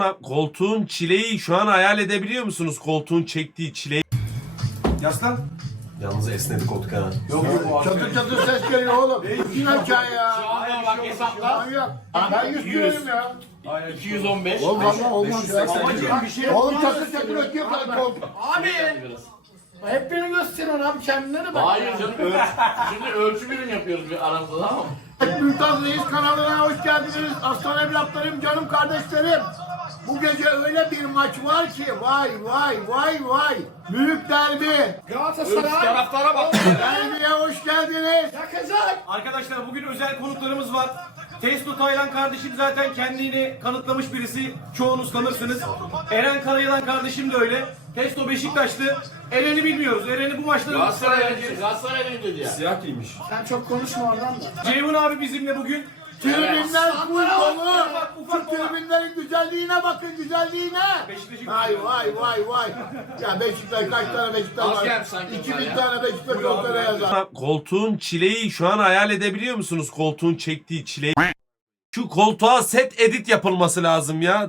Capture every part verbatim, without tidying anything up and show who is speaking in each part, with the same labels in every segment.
Speaker 1: Koltuğun çileyi şu an hayal edebiliyor musunuz? Koltuğun çektiği çileyi.
Speaker 2: Yaslan.
Speaker 3: Yalnız esnedi koltuk ha.
Speaker 2: Yok yok.
Speaker 4: Çatır çatır ses geliyor oğlum. İn aşağı ya.
Speaker 5: Şu anda bak hesapla.
Speaker 4: Manyak. Ben yüz diyorum ya.
Speaker 5: iki yüz on beş.
Speaker 4: Oğlum valla olmaz ya.
Speaker 2: Babacığım bir şey yok.
Speaker 4: Oğlum çatır çatır ötüyor kadar koltuk.
Speaker 5: Abi.
Speaker 4: Hep beni gösteriyorsun abi kendine bak.
Speaker 5: Hayır canım. Ölçü, şimdi ölçü birim yapıyoruz bir aramızda, tamam mı?
Speaker 4: Mümtaz Reis kanalına hoş geldiniz. Aslan evlatlarım, canım kardeşlerim. Bu gece öyle bir maç var ki vay vay vay vay. Büyük derbi.
Speaker 5: Ölçü
Speaker 4: Galatasaray.
Speaker 5: taraftara bak.
Speaker 4: Derbiye hoş geldiniz. Yakacak.
Speaker 2: Arkadaşlar bugün özel konuklarımız var. Testo Taylan kardeşim zaten kendini kanıtlamış birisi. Çoğunuz tanırsınız. Eren Karayalan kardeşim de öyle. Testo Beşiktaşlı. Eren'i bilmiyoruz. Eren'i bu maçta
Speaker 5: Galatasaray'ın Galatasaray'ın dedi ya.
Speaker 3: Siyah giymiş.
Speaker 4: Sen çok konuşma oradan da.
Speaker 2: Ceyhun abi bizimle bugün.
Speaker 4: Tribünler full dolu.
Speaker 2: Ufak, ufak
Speaker 4: Şu tribünlerin güzelliğine bakın, güzelliğine.
Speaker 2: Beşiktaş'ın
Speaker 4: Vay vay vay vay. Ya Beşiktaş kaç tane Beşiktaş
Speaker 5: Az
Speaker 4: var?
Speaker 5: gelmiş sanki
Speaker 4: iki
Speaker 5: onlar
Speaker 4: bin
Speaker 5: ya.
Speaker 4: tane Beşiktaş ortaya yazar.
Speaker 1: Koltuğun çileyi şu an hayal edebiliyor musunuz? Koltuğun çektiği çileyi. Şu koltuğa set edit yapılması lazım ya.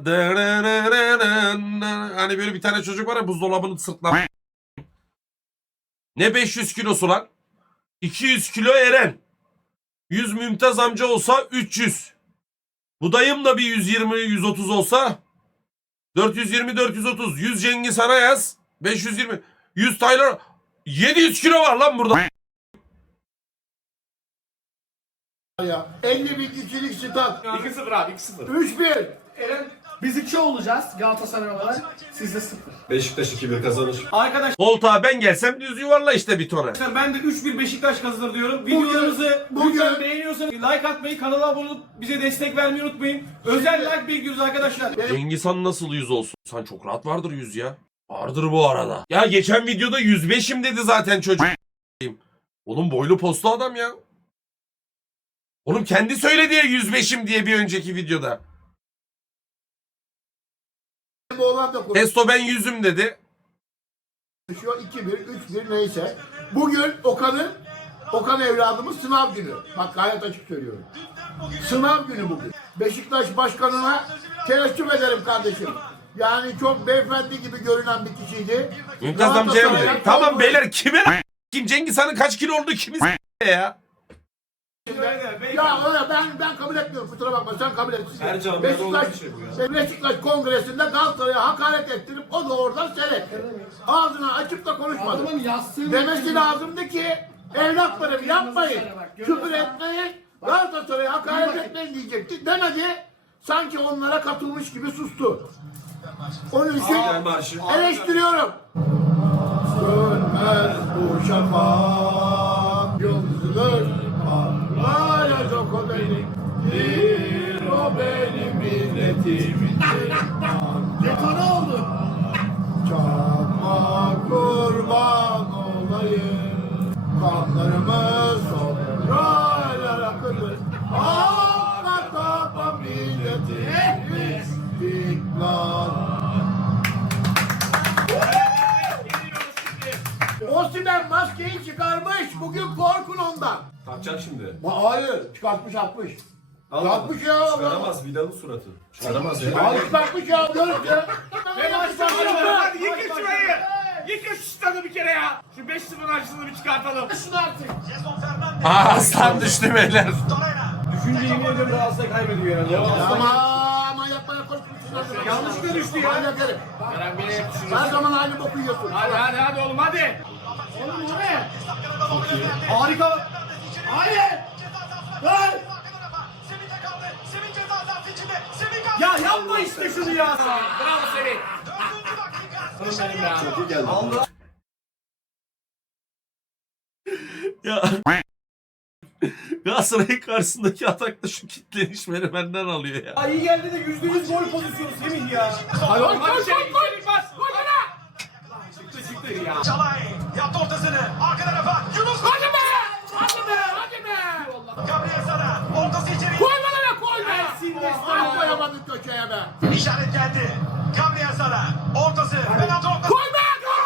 Speaker 1: Hani böyle bir tane çocuk var ya, buzdolabını sırtla. Ne beş yüz kilosu lan? iki yüz kilo Eren. yüz Mümtaz amca olsa üç yüz. Bu dayım da bir yüz yirmi yüz otuz olsa dört yüz yirmi dört yüz otuz. yüz Cengiz sana yaz. beş yüz yirmi. yüz Taylan. yedi yüz kilo var lan burada.
Speaker 4: Ya. elli bin kişilik stat.
Speaker 5: iki sıfır abi, iki sıfır.
Speaker 4: üç bir.
Speaker 6: Biz iki olacağız Galatasaray olarak. Siz de sıfır.
Speaker 3: Beşiktaş iki bir kazanır.
Speaker 2: Arkadaşlar
Speaker 1: Koltuğa ben gelsem düz yuvarla işte bir tona.
Speaker 2: ben de üç bir Beşiktaş kazanır diyorum. Videomuzu
Speaker 4: bugün-
Speaker 2: lütfen beğeniyorsanız like atmayı, kanala abone olup bize destek vermeyi unutmayın. Özel like bekliyoruz arkadaşlar.
Speaker 1: Cengiz Han nasıl yüz olsun? Sen çok rahat vardır yüz ya. Vardır bu arada. Ya geçen videoda yüz beşim dedi zaten çocuk. Oğlum boylu postlu adam ya. Oğlum kendi söyledi ya yüz beşim diye bir önceki videoda.
Speaker 4: Bu olan da
Speaker 1: Testo ben yüzüm dedi.
Speaker 4: konuşuyor. iki bir, üç bir neyse. Bugün Okan'ın, Okan evladımız sınav günü. Bak gayet açık söylüyorum. Sınav günü bugün. Beşiktaş başkanına teessüf ederim kardeşim. Yani çok beyefendi gibi görünen bir kişiydi.
Speaker 1: Mümtaz amcaya mı dedi?
Speaker 4: Galatasaray'ın
Speaker 1: Tamam
Speaker 4: çok-
Speaker 1: beyler kime lan? Kim Cengiz Han'ın kaç kilo oldu kimi s- ya?
Speaker 4: Ya öyle ben ben kabul etmiyorum, kusura bakma, sen kabul et.
Speaker 3: Her camiada olan
Speaker 4: Beşiktaş,
Speaker 3: bir şey bu ya.
Speaker 4: Beşiktaş kongresinde Galatasaray'a hakaret ettirip o da oradan seyretti. Ağzını açıp da konuşmadı.
Speaker 6: Adamın yastığı...
Speaker 4: Demesi lazımdı ki evlatlarım yapmayın, küfür etmeyin, Galatasaray'a hakaret etmeyin diyecekti. Demedi, sanki onlara katılmış gibi sustu. Onun için
Speaker 3: marşı.
Speaker 4: eleştiriyorum. Sönmez bu şafak, yıldızlar parlayacak o benim, o benim milletimin.
Speaker 6: Detone oldu.
Speaker 4: Çakma kurban olayım, kanlarımız sonralar akılır. Hakka tapa milletimiz istiklal. Osimhen maskeyi çıkarmış, bugün korkun ondan.
Speaker 3: Takacak şimdi.
Speaker 4: Hayır, çıkartmış atmış.
Speaker 3: Allah.
Speaker 4: Yapmış ya.
Speaker 3: Çıkaramaz Vidal'ın suratı. Çıkaramaz ya.
Speaker 4: Hayır, çıkartmış ya, görüp ya.
Speaker 5: Hadi yıkın şurayı. Yıkın şu stadı bir kere ya. Şu beş sıfır açısını bir çıkartalım.
Speaker 6: Şunu artık.
Speaker 1: Aa, aslan düştü beyler.
Speaker 2: Düşünce yemin ediyorum Galatasaray kaybediyor yani.
Speaker 4: Ama ama yapmaya korkmuşsun.
Speaker 2: Yanlışlıkla düştü ya.
Speaker 4: Manyak herif.
Speaker 5: Eren Bey'e düşünün.
Speaker 4: Her zaman aynı boku yiyorsun.
Speaker 5: Hadi hadi hadi oğlum hadi.
Speaker 6: Oğlum o ne?
Speaker 2: Harika.
Speaker 6: Hayır. Lan.
Speaker 2: Ya yapma işte şunu ya.
Speaker 5: Bravo Semih. Canım benim ya.
Speaker 3: Çok iyi geldi.
Speaker 1: Ya Galatasaray'ın karşısındaki atakta şu kitlenişleri benden alıyor ya.
Speaker 2: Ya iyi geldi de yüzde yüz gol pozisyonu Semih ya.
Speaker 5: Hadi oğlum hadi şey. İçeri bas. Hadi.
Speaker 2: Çıktı çıktı ya.
Speaker 7: Çalay yaptı ortasını. Arka tarafa Yunus.
Speaker 6: Hadi be. Hadi be. Hadi be.
Speaker 7: Gabriel Sara. Ortası içeri.
Speaker 6: Koy bana be koy be.
Speaker 4: Ah koyamadın köşeye be.
Speaker 7: İşaret geldi. Gabriel Sara. Ortası. Penaltı ortası.
Speaker 6: Koy be.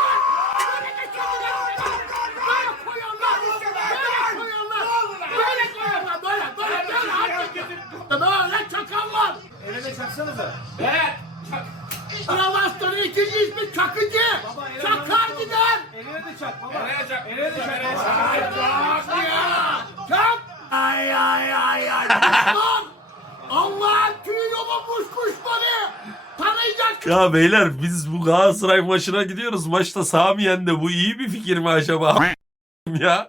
Speaker 6: Böyle koyuyorlar. Böyle koyuyorlar. Böyle koyuyorlar. Böyle böyle böyle. Böyle çakallar.
Speaker 2: Eve de çaksanıza.
Speaker 5: Evet. Çak
Speaker 4: İkinci ismi Çakıcı.
Speaker 2: Baba, Eren
Speaker 4: Çakar
Speaker 2: Yalçın.
Speaker 4: gider.
Speaker 2: Eren'e de çak baba.
Speaker 5: Eren'e çak.
Speaker 2: Eren'e de çak.
Speaker 4: Ay, çak ya. Çak. Ay ay ay ay. Kuşlar. Allah'ın tüyü yolunmuş kuşları. Tanıyacak.
Speaker 1: Ya beyler biz bu Galatasaray maçına gidiyoruz. Maçta Sami yendi. Bu iyi bir fikir mi acaba? ya.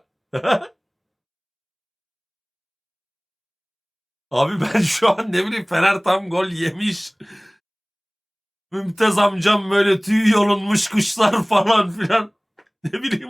Speaker 1: Abi ben şu an ne bileyim Fener tam gol yemiş. Mümtaz amcam böyle tüy yolunmuş kuşlar falan filan. Ne bileyim.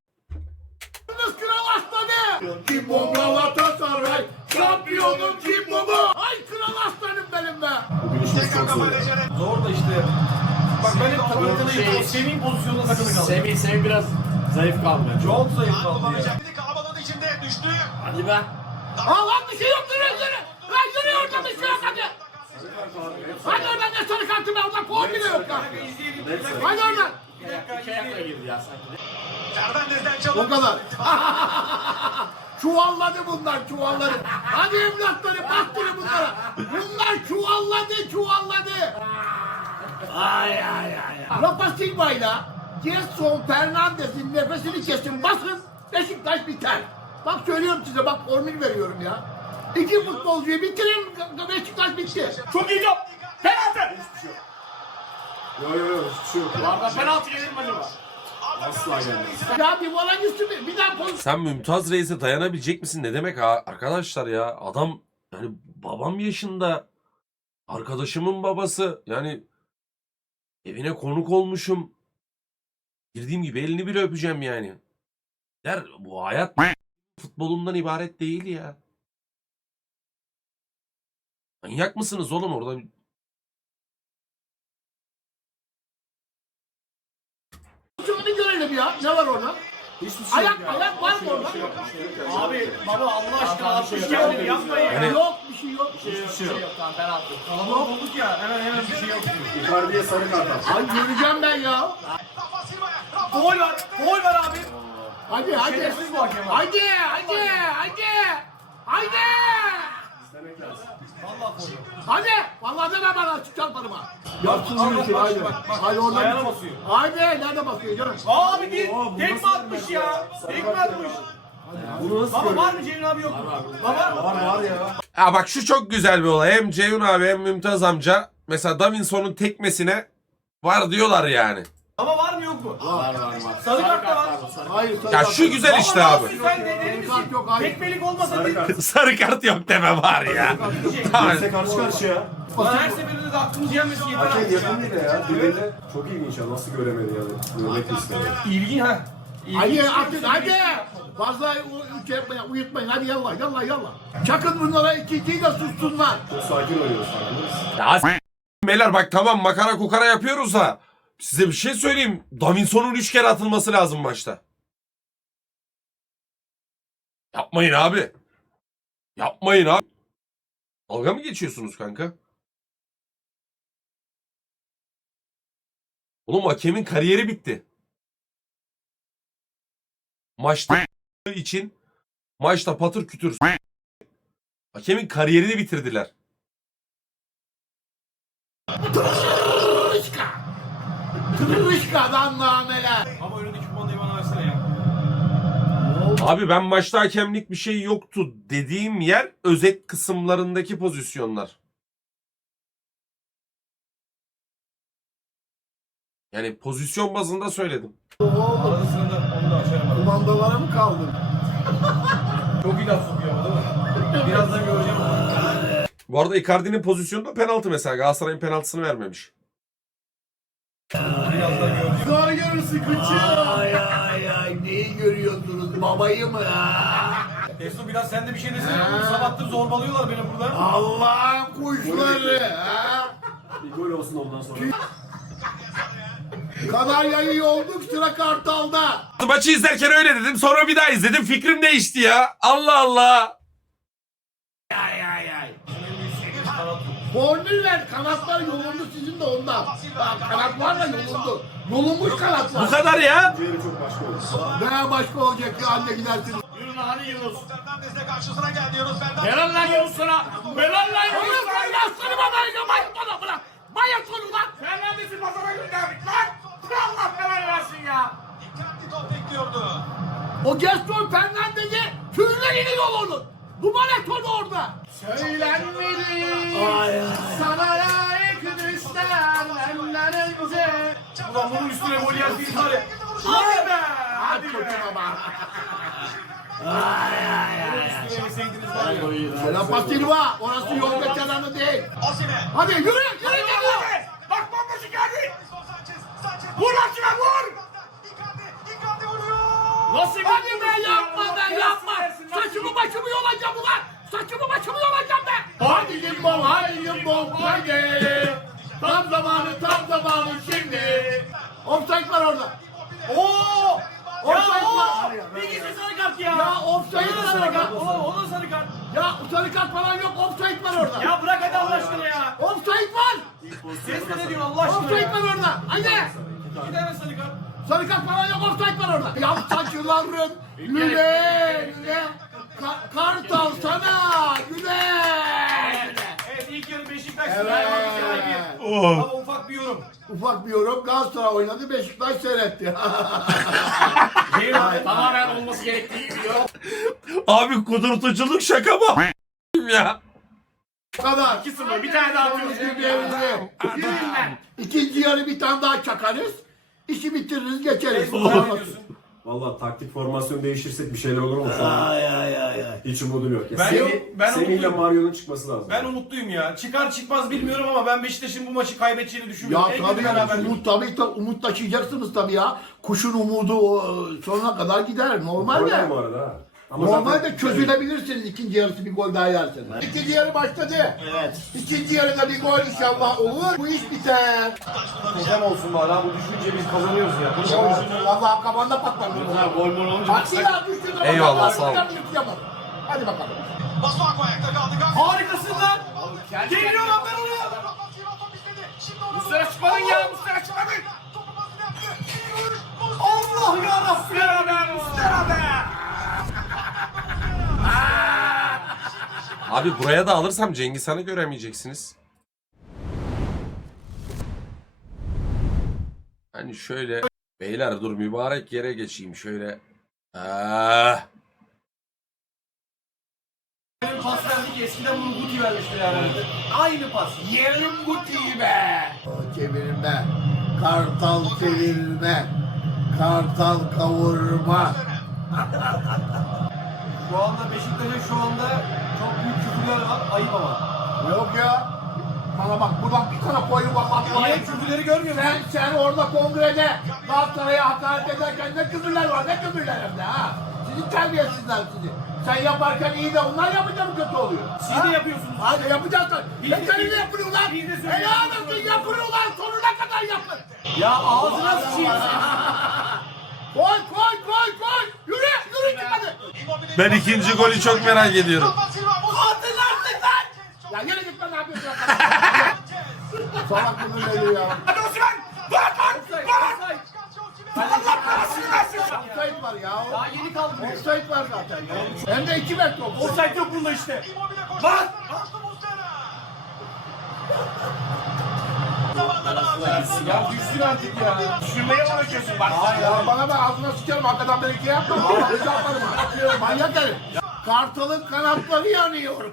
Speaker 4: Kral aslanı. Kim bu Galatasaray? Şampiyonum kim bu bu? Ay kral aslanım benim be.
Speaker 3: Bugün işimiz çok zor. ya.
Speaker 2: Zor da işte. Bak ben hep takıldığını Semih'in pozisyonunda takılı kaldım.
Speaker 6: Semih, Semih biraz zayıf kaldı.
Speaker 2: Çok zayıf kaldı ya.
Speaker 7: Kullanacak. Kalabalığın içinde düştü.
Speaker 6: Hadi be.
Speaker 4: Allah bir şey yok yürü yürü. Lan yürü oradan bir şey yok hadi. Hadi oradan ne sarı kartı be oradan puan bile yok ya. Hadi oradan.
Speaker 6: İki ayakla girdi ya sanki.
Speaker 7: Fernandez'den
Speaker 4: O
Speaker 7: çalım.
Speaker 4: kadar. Çuvalladı bunlar çuvalladı. Hadi evlatları baktırın bunlara. Bunlar çuvalladı çuvalladı. Ay ay ay. Rafa Silva'yla Gerson Fernandez'in nefesini kesin basın. Beşiktaş biter. Bak söylüyorum size bak formül veriyorum ya. İki futbolcuyu bitirin Beşiktaş bitti.
Speaker 5: Çok iyi top. Penaltı.
Speaker 3: Yo yo yo hiçbir şey yok.
Speaker 5: Bu arada penaltı gelir mi acaba?
Speaker 3: Asla gelmez.
Speaker 4: Ya bir volan üstü bir, bir daha pozisyon.
Speaker 1: Sen Mümtaz Reis'e dayanabilecek misin? Ne demek ha? Arkadaşlar ya adam yani babam yaşında arkadaşımın babası yani evine konuk olmuşum. Girdiğim gibi elini bile öpeceğim yani. Der bu hayat futbolundan ibaret değil ya. Manyak mısınız oğlum orada?
Speaker 4: Şunu görelim ya. Ne var orada?
Speaker 3: Hiçbir şey
Speaker 4: Ayak
Speaker 3: yok ya.
Speaker 4: ayak var mı orada?
Speaker 2: Abi baba Allah aşkına
Speaker 6: Tamam,
Speaker 2: altmış
Speaker 6: bir şey yok.
Speaker 2: kendini yapmayın.
Speaker 1: Yani-
Speaker 4: Yok bir şey yok.
Speaker 6: Hiçbir şey yok. Tamam penaltı.
Speaker 2: Kalabalık olduk ya hemen hemen bir şey yok.
Speaker 3: Icardi'ye sarı kart at.
Speaker 4: Ay göreceğim ben ya.
Speaker 7: Rafa Silva'ya. Rafa.
Speaker 2: Gol var. Gol var abi.
Speaker 4: Hadi hadi.
Speaker 2: Şerefsiz bu hakem abi.
Speaker 4: Hadi hadi hadi. Hadi.
Speaker 3: İstemek lazım.
Speaker 2: Vallahi gol.
Speaker 4: Hadi. Vallahi deme bana çıkar parıma. Yapsın
Speaker 2: Al,
Speaker 4: bir
Speaker 2: bak,
Speaker 4: şey
Speaker 2: bak,
Speaker 4: haydi.
Speaker 2: bak, bak.
Speaker 4: Haydi oradan.
Speaker 2: Ayağına basıyor.
Speaker 4: Haydi nerede basıyor canım?
Speaker 2: Abi değil. Tekme atmış ya. Tekme atmış.
Speaker 3: Bunu nasıl
Speaker 2: Baba
Speaker 3: böyle?
Speaker 2: var mı Ceyhun abi yok mu? Baba.
Speaker 3: Var var ya.
Speaker 1: Ha bak şu çok güzel bir olay. Hem Ceyhun abi hem Mümtaz amca mesela Davinson'un tekmesine var diyorlar yani.
Speaker 2: Ama var mı yok mu?
Speaker 6: Var var var.
Speaker 2: Sarı kart da var.
Speaker 4: Hayır. sarı
Speaker 1: Ya
Speaker 4: kart
Speaker 1: şu
Speaker 4: yok.
Speaker 1: güzel işte
Speaker 2: Baba,
Speaker 1: abi.
Speaker 2: nasıl sen de deli
Speaker 4: Sarı kart
Speaker 2: misin?
Speaker 4: yok hayır.
Speaker 2: Tekmelik olmasa
Speaker 3: Sarı
Speaker 2: değil.
Speaker 3: kart.
Speaker 1: Sarı kart yok deme var ya. Tamam.
Speaker 3: Bize karşı karşıya.
Speaker 2: Lan her seferinde de aklımız yenmesi yeter
Speaker 3: Hakem
Speaker 2: artık ya.
Speaker 3: yakın değil de ya. Dibinde çok ilginç ya. Nasıl göremedi yani. Görmek istedi.
Speaker 2: İlgi ha. İlgi
Speaker 4: Hadi
Speaker 2: işte.
Speaker 4: atın hadi. Fazla u- şey yapmayın, uyutmayın. Hadi yallah yallah yallah. Çakın bunlara ikinciyi de sussunlar.
Speaker 3: Çok sakin oynuyoruz farkındayız.
Speaker 1: Ya s- beyler bak tamam makara kukara yapıyoruz da size bir şey söyleyeyim. Davinson'un üç kere atılması lazım maçta. Yapmayın abi. Yapmayın abi. Dalga mı geçiyorsunuz kanka? Oğlum hakemin kariyeri bitti. Maçta için maçta patır kütür hakemin kariyerini bitirdiler.
Speaker 4: Tırışka. Tırışka'dan nameler.
Speaker 2: Ama önündeki kumandayı bana versene ya.
Speaker 1: Abi ben maçta hakemlik bir şey yoktu dediğim yer özet kısımlarındaki pozisyonlar. Yani pozisyon bazında söyledim.
Speaker 2: Arada sırada onu da açarım abi.
Speaker 4: Kumandalara mı kaldın?
Speaker 2: Çok iyi laf sokuyor ama değil mi? Birazdan göreceğim onu.
Speaker 1: Bu arada Icardi'nin pozisyonu da penaltı mesela. Galatasaray'ın penaltısını vermemiş.
Speaker 2: Birazdan göreceğim.
Speaker 4: Zor görürsün kıçım. Ay ay ay neyi görüyorsunuz babayı mı ya?
Speaker 2: Testo biraz sen de bir şey desene. oğlum. Sabahtır zorbalıyorlar beni burada.
Speaker 4: Allah'ın kuşları ha.
Speaker 3: Bir gol olsun ondan sonra.
Speaker 4: Kanarya'yı olduk sıra Kartal'da.
Speaker 1: Maçı izlerken öyle dedim. Sonra bir daha izledim. Fikrim değişti ya. Allah Allah.
Speaker 4: Ay ay ay. Formül ver kanatlar yolundu sizin de ondan. Bak, kanat var da yolundu. Yolunmuş kanat
Speaker 1: Bu
Speaker 4: var.
Speaker 1: kadar ya.
Speaker 3: Diğeri çok başka oldu.
Speaker 4: Ne başka olacak ki anne gidersin.
Speaker 6: Yürü lan hadi Yunus.
Speaker 7: Fernandez'le karşısına geldi Yunus Fernandez.
Speaker 6: Helal lan Yunus sana. Helal lan Yunus.
Speaker 4: Yunus lan aslanı bana ya mayat bana bırak. Mayat onu lan.
Speaker 5: Fernandez'i pazara gönderdik lan.
Speaker 4: O Gaston Fernandez'e tüylerini yolunun. Duman et onu orada.
Speaker 6: Söylenmedi.
Speaker 4: Ay, ay.
Speaker 6: Sana layık düşler benden önce.
Speaker 2: Ulan bunun üstüne gol yersiniz var ya.
Speaker 6: Hadi be.
Speaker 4: Hadi koçuma bak.
Speaker 2: Üstüne yeseydiniz var ya.
Speaker 4: Rafa Silva, orası yol geçen değil.
Speaker 7: Osimhen.
Speaker 4: Hadi yürü, yürü
Speaker 5: Hadi
Speaker 4: yürü.
Speaker 5: hadi. Bak bombacı geldi.
Speaker 7: Sanchez. Sanchez.
Speaker 5: Vur Osimhen vur.
Speaker 7: Icardi. Icardi vuruyor.
Speaker 5: Nasıl
Speaker 4: Hadi
Speaker 5: bir
Speaker 4: be yapma be yapma. Saçımı başımı yolacağım ulan. Saçımı başımı yolacağım be. Hadi limbom, hadi limbom, hadi. Tam zamanı, tam zamanı şimdi. Offside var orada.
Speaker 2: Oo!
Speaker 4: Offside
Speaker 2: Ya
Speaker 4: var.
Speaker 2: o! Bir kişi sarı kart ya.
Speaker 4: Ya offside
Speaker 2: O da
Speaker 4: var
Speaker 2: sarı kart.
Speaker 4: orada.
Speaker 2: O, o da sarı kart.
Speaker 4: Ya sarı kart falan yok, offside var orada.
Speaker 2: Ya bırak hadi Allah aşkına ya.
Speaker 4: Offside var.
Speaker 2: Ses de ne diyor Allah aşkına
Speaker 4: Offside
Speaker 2: ya.
Speaker 4: var orada. Hadi.
Speaker 2: İki tane sarı kart.
Speaker 4: Sarı kart falan yok, offside var orada. Ya saçıların lüle lüle. Ka- Kartal sana güle.
Speaker 2: Evet ilk yarı Beşiktaş
Speaker 4: Evet.
Speaker 2: Sırayla
Speaker 1: Oh.
Speaker 2: Ama ufak bir yorum.
Speaker 4: Ufak bir yorum. Galatasaray oynadı, Beşiktaş seyretti.
Speaker 6: Tamamen olması gerektiği gibi.
Speaker 1: Abi kudurtuculuk şaka mı? ya.
Speaker 4: Bu kadar.
Speaker 6: iki sıfır bir tane daha atıyoruz.
Speaker 4: Sonuç birbirini. İkinci yarı bir tane daha çakarız. İşi bitiririz, geçeriz.
Speaker 2: Sen ne diyorsun?
Speaker 3: Valla taktik formasyon değişirsek bir şeyler olur mu? Şu an
Speaker 4: Ay ay ay ay.
Speaker 3: hiç umudum yok. Ya
Speaker 2: Ben
Speaker 3: Semih,
Speaker 2: yok, ben
Speaker 3: Semih ile
Speaker 2: umutluyum.
Speaker 3: Mario'nun çıkması lazım.
Speaker 2: Ben umutluyum ya. Çıkar çıkmaz bilmiyorum ama ben Beşiktaş'ın bu maçı kaybedeceğini düşünmüyorum.
Speaker 4: Ya
Speaker 2: En kötü
Speaker 4: tabii
Speaker 2: beraberlik.
Speaker 4: umut tabii ta- umut taşıyacaksınız tabii ya. Kuşun umudu o, sonuna kadar gider. Normal
Speaker 3: Normal
Speaker 4: de.
Speaker 3: bu arada ha. Ama
Speaker 4: Normalde
Speaker 3: zaten-
Speaker 4: çözülebilirsiniz ikinci yarısı bir gol daha yerseniz. İkinci yarı başladı. Evet. İkinci yarıda bir gol inşallah olur. Bu iş biter.
Speaker 2: Hocam olsun bari ha bu düşünce biz kazanıyoruz ya. Bu
Speaker 4: Ya, Vallahi kafanda patlar.
Speaker 6: Gol mol olunca.
Speaker 4: Atilla düştü zaman.
Speaker 1: Eyvallah,
Speaker 4: vallahi
Speaker 1: sağ ol.
Speaker 4: bir yapamaz. Hadi bakalım.
Speaker 7: Masuaku ayakta kaldı.
Speaker 2: Harikasın lan. Geliyor lan ben oraya.
Speaker 7: Rafa Silva top istedi. Şimdi onu-
Speaker 5: Muslera çıkmadın ya Muslera çıkmadın.
Speaker 7: Topu pasını yaptı. İyi vuruş.
Speaker 2: Allah yarabbim.
Speaker 5: Muslera be Muslera be.
Speaker 1: Abi buraya da alırsam Cengiz Han'ı göremeyeceksiniz. Hani şöyle beyler dur mübarek yere geçeyim şöyle. Ah.
Speaker 2: Benim pas verdik eskiden bunu Guti vermişti yani. Aynı pas.
Speaker 4: Yerim Guti'yi be. O çevirme. Kartal çevirme. Kartal kavurma.
Speaker 2: Şu anda Beşiktaş'a şu anda çok büyük küfürler var. Ayıp ama.
Speaker 4: Yok ya. Bana bak buradan bir tane koyu bak. bak
Speaker 2: Niye
Speaker 4: oraya.
Speaker 2: küfürleri görmüyor musun?
Speaker 4: Sen, sen orada kongrede Galatasaray'a hakaret ederken ne küfürler var, ne küfürler hem de ha. Sizin terbiyesizler sizi. Sen yaparken iyi de onlar yapınca mı kötü oluyor?
Speaker 2: Siz de yapıyorsunuz.
Speaker 4: Hadi yapacaksın.
Speaker 2: Biz de-
Speaker 4: Ne senin de yapın ulan.
Speaker 2: Biz de söylüyoruz.
Speaker 4: Helal olsun yapın ulan. Sonuna kadar yapın.
Speaker 2: Ya ağzına sıçayım.
Speaker 4: Koy koy koy koy. Yürü yürü git hadi.
Speaker 7: Immobile-
Speaker 1: Ben ikinci golü çok merak ediyorum.
Speaker 7: Rafa Silva vurdu.
Speaker 4: Atın artık lan. Ya yürü git lan ne yapıyorsun? Salak bunu veriyor ya.
Speaker 5: Hadi Osimhen. Vur vur vur. Allah kahretsin versin.
Speaker 4: Offside var ya.
Speaker 2: Daha yeni kaldı.
Speaker 4: Offside var zaten ya. Hem de iki metre offside.
Speaker 2: Offside yok bunda işte.
Speaker 7: Immobile koştu.
Speaker 5: Bak.
Speaker 7: Koştu Muslera.
Speaker 2: Ya düşsün artık ya.
Speaker 5: Düşünmeye bırakıyorsun bak.
Speaker 4: Ya bana bak ağzına sıçarım arkadan ben ikiye yapmam. Vallahi bir yaparım. Manyak herif. Kartalın kanatları yanıyor.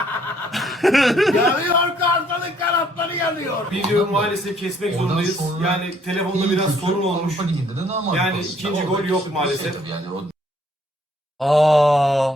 Speaker 4: yanıyor kartalın kanatları yanıyor.
Speaker 2: Videoyu maalesef kesmek zorundayız. Yani telefonda biraz sorun olmuş. Yani ikinci gol yok maalesef.
Speaker 1: Aa.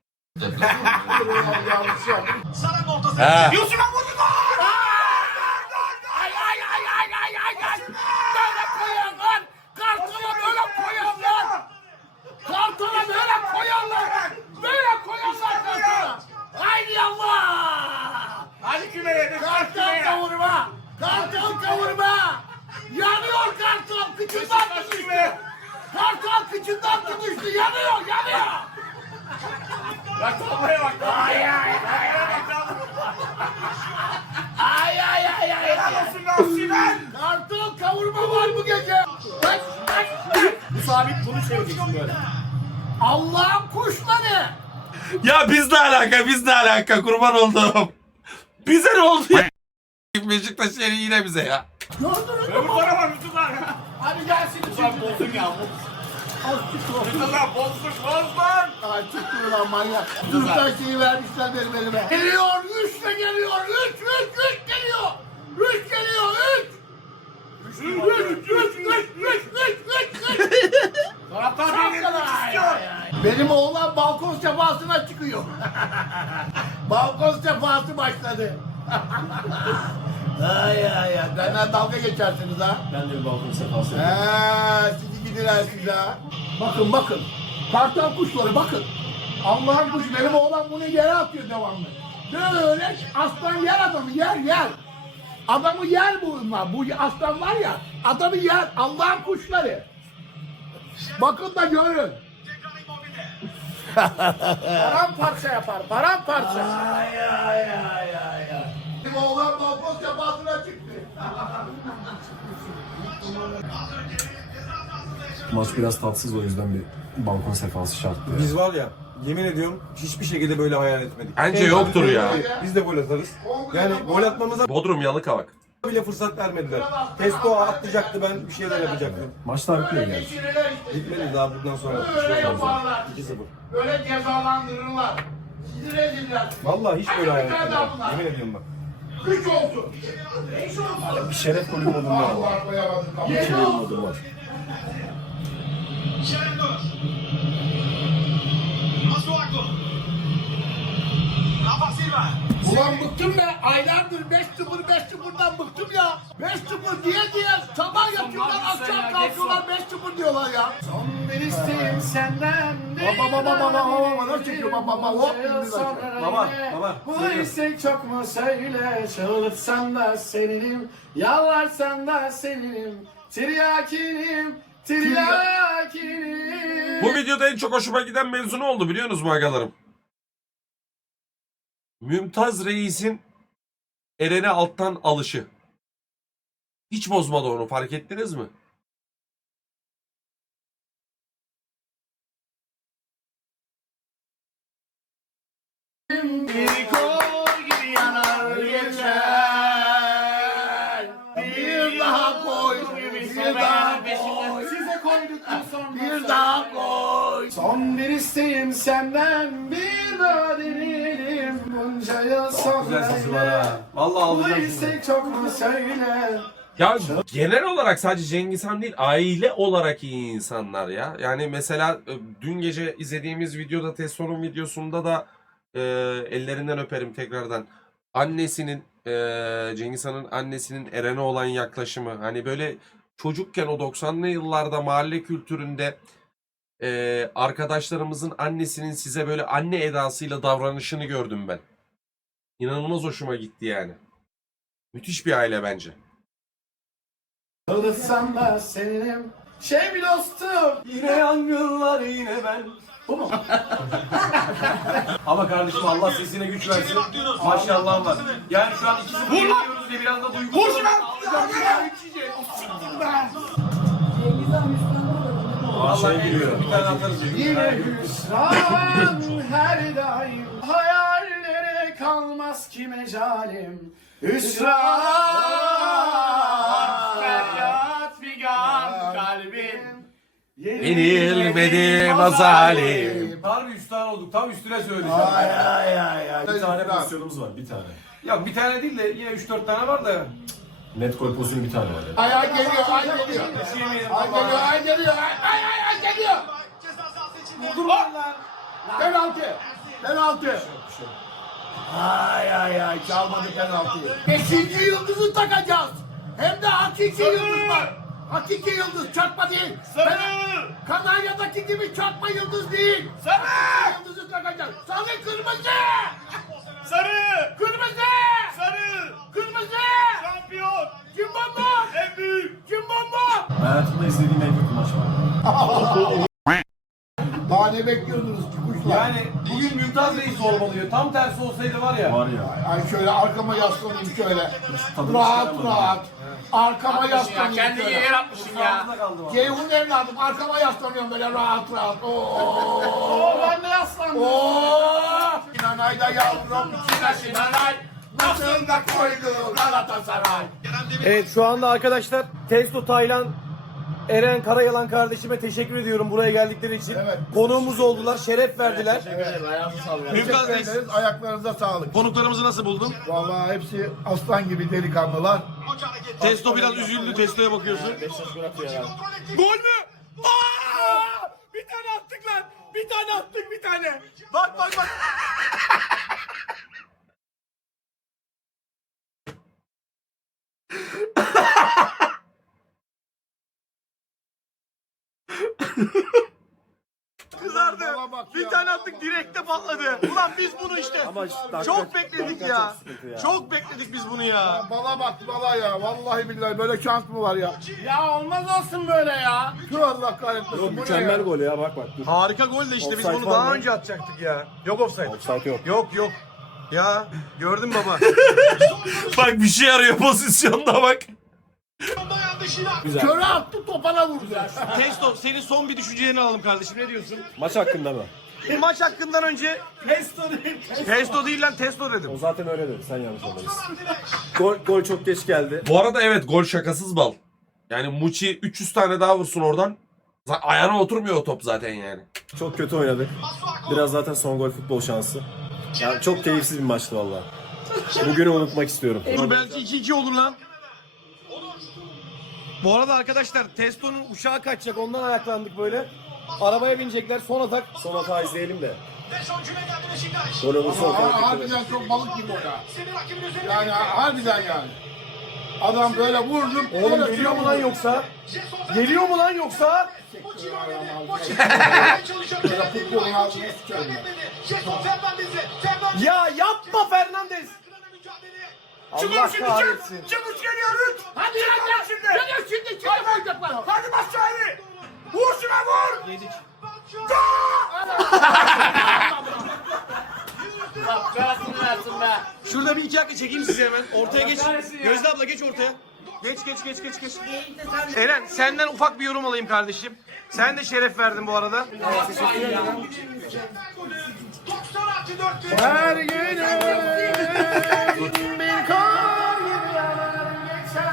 Speaker 4: Yanlış yaptım.
Speaker 7: Sarı'nın ortası.
Speaker 1: He.
Speaker 5: Osimhen vurdu gol.
Speaker 4: Ay ay ay ay ay ay ay. Böyle koyarlar. Kartala böyle koyarlar. Kartala böyle koyarlar. Böyle koyarlar kartala. Haydi Allah.
Speaker 5: Hadi kümeye de
Speaker 4: Kartal
Speaker 5: kümeye.
Speaker 4: kavurma! Kartal kavurma! Yanıyor kartal! Kıçından mı düştü? Kartal kıçından mı düştü? Yanıyor, yanıyor!
Speaker 5: Bak tablaya bak.
Speaker 4: Ay ay ay ay! Ay ay ay ay!
Speaker 5: Helal olsun be Osimhen.
Speaker 4: Kartal kavurma var bu gece! Kaç, kaç, kaç!
Speaker 6: Bu sabit bunu çevireceksin böyle.
Speaker 4: Allah'ın kuşları!
Speaker 1: Ya biz ne alaka biz ne alaka kurban oldum. Bize ne oldu ya? Beşiktaş yeri yine bize ya.
Speaker 4: Gördünüz mü?
Speaker 5: Öbür tarafa bir tutar.
Speaker 4: Hadi gelsin
Speaker 6: Ulan
Speaker 4: şimdi.
Speaker 6: bozdun ya.
Speaker 4: Az çıktı olsun.
Speaker 5: Lan bozduk boz lan.
Speaker 4: Ay çıktı lan manyak. Türkler şeyi vermişler benim elime. Geliyor, üçle geliyor, üç, üç, üç geliyor. Üç geliyor, üç. Üç, üç, üç, üç, üç, üç, üç, üç.
Speaker 5: Taraftar beni istiyor.
Speaker 4: Benim oğlan balkon sefasına çıkıyor. Balkon sefası başladı. ay ay ay. Benden dalga geçersiniz ha.
Speaker 3: Ben de bir balkon sefası.
Speaker 4: He, sizi gidiler size ha. Bakın bakın. Kartal kuşları bakın. Allah'ın kuşu benim oğlan bunu yere atıyor devamlı. Böyle aslan yer adamı yer yer. Adamı yer bunlar. Bu aslan var ya adamı yer. Allah'ın kuşları. Bakın da görün.
Speaker 6: Paramparça yapar, paramparça.
Speaker 4: Ay ay ay ay ay. Benim oğlan balkon sefasına çıktı.
Speaker 3: Maç biraz tatsız, o yüzden bir balkon sefası şarttı. ya.
Speaker 8: Biz var ya, yemin ediyorum hiçbir şekilde böyle hayal etmedik.
Speaker 1: Bence yoktur ya.
Speaker 8: Biz de gol atarız. Yani gol atmamıza
Speaker 1: Bodrum Yalıkavak.
Speaker 8: bile fırsat vermediler. Testo atlayacaktı, ben bir şeyler yapacaktım.
Speaker 3: Maç daha bitmiyor yani.
Speaker 8: Bitmedi daha bundan sonra.
Speaker 4: Böyle yaparlar.
Speaker 8: iki sıfır.
Speaker 4: Böyle cezalandırırlar. Sizi reziller.
Speaker 8: Vallahi hiç böyle hayal etmedim. Yemin ediyorum bak.
Speaker 4: Üç olsun.
Speaker 3: Bir şeref golü modunda var.
Speaker 4: Allah koyamadım.
Speaker 3: Bir şeref modu var.
Speaker 7: Şerendur. Masuaku. Rafa Silva.
Speaker 4: Ulan bıktım be. Aylardır beş sıfır beş sıfırdan bıktım ya. beş sıfır diye diye sabah yatıyorlar akşam kalkıyorlar beş sıfır diyorlar ya.
Speaker 6: Son bir isteğim senden.
Speaker 4: Baba baba baba baba baba nasıl çekiyor baba baba hop indi
Speaker 6: Sonra
Speaker 4: aşağı.
Speaker 8: Baba,
Speaker 6: yine
Speaker 8: baba,
Speaker 6: Bu
Speaker 8: söyle.
Speaker 6: istek çok mu söyle. Çığlıtsan da seninim. Yalvarsan da seninim. Tiryakinim. Tiryakinim.
Speaker 1: Bu videoda en çok hoşuma giden mevzu ne oldu biliyor musunuz agalarım? Mümtaz Reis'in Eren'e alttan alışı. Hiç bozmadı onu, fark ettiniz mi?
Speaker 6: Bir kol gibi yanar geçer.
Speaker 4: Bir daha koy. Bir daha koy.
Speaker 6: Size koyduktan sonra
Speaker 4: Bir daha koy.
Speaker 6: Son bir isteğim senden, bir daha deneyelim bunca yıl sonra.
Speaker 8: Güzel sesi var ha. Vallahi
Speaker 6: Bu
Speaker 8: alacağım şimdi.
Speaker 6: istek çok mu söyle.
Speaker 1: Ya genel olarak sadece Cengiz Han değil, aile olarak iyi insanlar ya. Yani mesela e, dün gece izlediğimiz videoda, Testo'nun videosunda da e, ellerinden öperim tekrardan. Annesinin, e, Cengiz Han'ın annesinin Eren'e olan yaklaşımı. Hani böyle çocukken o doksanlı yıllarda mahalle kültüründe e, arkadaşlarımızın annesinin size böyle anne edasıyla davranışını gördüm ben. İnanılmaz hoşuma gitti yani. Müthiş bir aile bence.
Speaker 6: Çığlıtsam da seninim. Şey mi dostum?
Speaker 8: Yine yangınlar yine ben.
Speaker 6: Bu mu?
Speaker 8: Ama kardeşim Allah sesine güç versin. Maşallah var. Yani şu an iki sıfır yeniyoruz diye biraz da duygu. Vur şuna! Vallahi geliyor. Bir tane atarız.
Speaker 6: Yine hüsran her daim. Hayallere kalmaz ki mecalim. Hüsran feryat figan kalbim.
Speaker 1: Yenilmedi mazalim.
Speaker 8: Harbi üstten olduk. Tam üstüne söyledik.
Speaker 4: Ay ay ay ay.
Speaker 3: Bir tane pozisyonumuz var, bir tane.
Speaker 8: Ya bir tane değil de yine üç dört tane var da.
Speaker 3: Net gol pozisyonu bir tane var. Yani.
Speaker 4: Ay ay geliyor ay geliyor. Ay geliyor ay geliyor ay ay ay ay geliyor.
Speaker 7: Ceza sahası içinde.
Speaker 8: Dur lan lan.
Speaker 4: Penaltı. Penaltı. Ay ay ay çalmadı penaltıyı. Beşinci yıldızı takacağız. Hem de hakiki yıldız var. Hakiki yıldız çakma değil.
Speaker 5: Sarı!
Speaker 4: Kanarya'daki gibi çakma yıldız değil.
Speaker 5: Sarı!
Speaker 4: Yıldızı takacağız. Sarı kırmızı.
Speaker 5: Sarı!
Speaker 4: Kırmızı.
Speaker 5: Sarı!
Speaker 4: Kırmızı.
Speaker 5: Şampiyon!
Speaker 4: Kim bomba?
Speaker 5: En büyük!
Speaker 4: Kim bomba?
Speaker 3: Hayatımda izlediğim en kötü maç var.
Speaker 4: Daha ne bekliyordunuz ki kuşlar?
Speaker 8: Yani bugün Mümtaz Reis zorbalıyor. Tam tersi olsaydı var ya.
Speaker 3: Var ya.
Speaker 4: Ay şöyle arkama yaslanayım şöyle.
Speaker 3: tadını
Speaker 4: Rahat
Speaker 3: çıkaramadım.
Speaker 4: rahat. Arkama yaslanayım
Speaker 5: Kendini
Speaker 4: şöyle.
Speaker 5: yer atmışsın ya.
Speaker 8: Ağzına kaldı bak.
Speaker 4: Ceyhun evladım arkama yaslanıyorum böyle rahat rahat. Oo.
Speaker 6: Oo, ben de yaslandım.
Speaker 4: Oo. Sinanay da yavrum içine Sinanay. Nasıl da koydu Galatasaray.
Speaker 2: Evet şu anda arkadaşlar Testo Taylan Eren Karayalan kardeşime teşekkür ediyorum buraya geldikleri için.
Speaker 4: Evet.
Speaker 2: Konuğumuz oldular, şeref verdiler.
Speaker 4: Teşekkür ederiz. Ayaklarınıza sağlık.
Speaker 5: Konuklarımızı nasıl buldun?
Speaker 4: Vallahi hepsi aslan gibi delikanlılar.
Speaker 5: Testo biraz üzüldü. Testo'ya bakıyorsun. Gol mü? Aa! Bir tane attık lan. Bir tane attık bir tane. Bak bak bak. Kızardı.
Speaker 4: Bana bak
Speaker 5: Bir
Speaker 4: ya.
Speaker 5: tane attık direkte patladı. Ulan biz bunu işte çok bekledik ya. Çok bekledik biz bunu ya.
Speaker 4: Bala bak bala ya. Vallahi billahi böyle şans mı var ya?
Speaker 6: Ya olmaz olsun böyle ya.
Speaker 4: Şu Allah kahretmesin. Bu ne
Speaker 3: Mükemmel
Speaker 4: ya?
Speaker 3: gol ya bak bak. Dur.
Speaker 5: Harika gol de işte biz
Speaker 3: Offside
Speaker 5: bunu
Speaker 3: var
Speaker 5: daha
Speaker 3: mı?
Speaker 5: önce atacaktık ya. Yok offside.
Speaker 3: Offside yok.
Speaker 5: Yok yok. Ya gördün baba.
Speaker 1: Bak bir şey arıyor pozisyonda bak.
Speaker 4: Köre attı topana vurdu.
Speaker 5: Testo senin son bir düşüncelerini alalım kardeşim. Ne diyorsun?
Speaker 3: Maç hakkında mı?
Speaker 5: Bu maç hakkından önce Testo değil. Testo değil lan Testo dedim.
Speaker 3: O zaten öyle dedi. Sen yanlış anladın. Gol, gol çok geç geldi.
Speaker 1: Bu arada evet gol şakasız bal. Yani Muçi üç yüz tane daha vursun oradan. Z- Ayağına oturmuyor o top zaten yani.
Speaker 3: Çok kötü oynadık. Biraz zaten son gol futbol şansı. Yani çok keyifsiz bir maçtı valla. Bugünü unutmak istiyorum.
Speaker 5: Dur belki iki iki olur lan. Bu arada arkadaşlar Testo'nun
Speaker 2: Uçağa kaçacak ondan ayaklandık böyle. Arabaya binecekler son atak.
Speaker 3: Son hata izleyelim de. Gol olursa
Speaker 4: Ama
Speaker 3: ortalık
Speaker 4: harbiden çok balık gibi o ya. Yani harbiden yani. Adam böyle vurdu.
Speaker 2: Oğlum
Speaker 4: böyle
Speaker 2: geliyor mu lan yoksa? Geliyor mu lan yoksa?
Speaker 4: Böyle futbolun altına sıçarım ben.
Speaker 2: Ya yapma Fernandez. Allah kahretsin.
Speaker 5: Çavuş geliyor Rüt. Hadi geliyor şimdi. Geliyor şimdi. Şimdi vuracaklar. Hadi bas şahidi. Vur şuna vur. Yedik. Şurada bir iki dakika çekeyim sizi hemen. Ortaya geç. Gözde abla geç ortaya. Geç geç geç geç geç. Eren senden ufak bir yorum alayım kardeşim. Sen de şeref verdin bu arada.
Speaker 6: Her günüm bir kar gibi yanar geçer.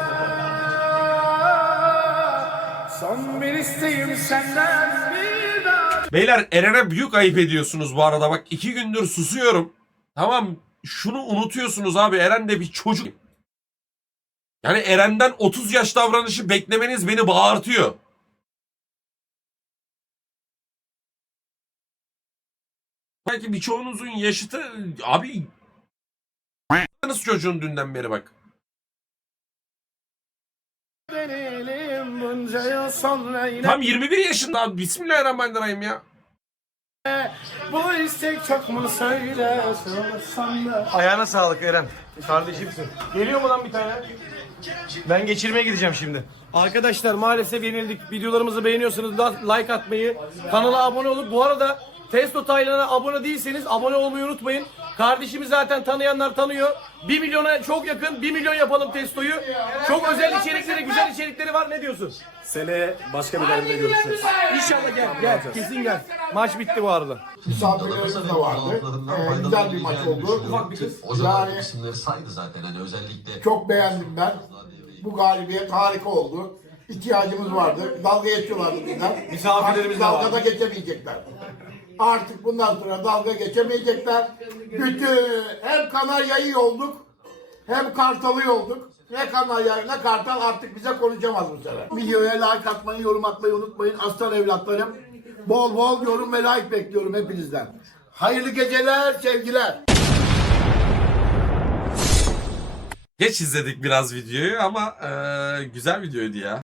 Speaker 6: Son bir isteğim senden bir daha.
Speaker 1: Beyler Eren'e büyük ayıp ediyorsunuz bu arada. Bak iki gündür susuyorum. Tamam şunu unutuyorsunuz abi. Eren de bir çocuk. Yani Eren'den otuz yaş davranışı beklemeniz beni bağırtıyor. Belki birçoğunuzun yaşıtı abi nasıl çocuğun dünden beri bak.
Speaker 6: Dönelim bunca yıl sonra yine.
Speaker 1: Tam yirmi bir yaşında abi. Bismillahirrahmanirrahim ya.
Speaker 6: Bu istek çok mu söyle sorsan da.
Speaker 5: Ayağına sağlık Eren. Kardeşimsin. Geliyor mu lan bir tane? Ben geçirmeye gideceğim şimdi.
Speaker 2: Arkadaşlar maalesef yenildik. Videolarımızı beğeniyorsanız da like atmayı, kanala abone olup bu arada Testo Taylan'a abone değilseniz abone olmayı unutmayın. Kardeşimi zaten tanıyanlar tanıyor. bir milyona çok yakın. bir milyon yapalım Testo'yu. Çok özel içerikleri, güzel içerikleri var. Ne diyorsun?
Speaker 3: Seneye başka bir derbide görüşürüz.
Speaker 2: İnşallah gel, gel. Kesin gel. Maç bitti bu arada.
Speaker 4: Misafirlerimiz de vardı. Ee, güzel bir maç oldu. Ufak bir kız.
Speaker 9: O zaman
Speaker 4: Yani
Speaker 9: isimleri saydı zaten hani özellikle.
Speaker 4: çok beğendim ben. Bu galibiyet harika oldu. İhtiyacımız vardı. Dalga geçiyorlardı bizden.
Speaker 2: Misafirlerimiz de
Speaker 4: Artık
Speaker 2: vardı.
Speaker 4: dalgada geçemeyecekler. Artık bundan sonra dalga geçemeyecekler. Bütün hem Kanarya'yı yolduk hem Kartal'ı yolduk. Ne Kanarya ne Kartal artık bize konuşamaz bu sefer. Videoya like atmayı, yorum atmayı unutmayın. Aslan evlatlarım. Bol bol yorum ve like bekliyorum hepinizden. Hayırlı geceler, sevgiler.
Speaker 1: Geç izledik biraz videoyu ama eee, güzel videoydu ya.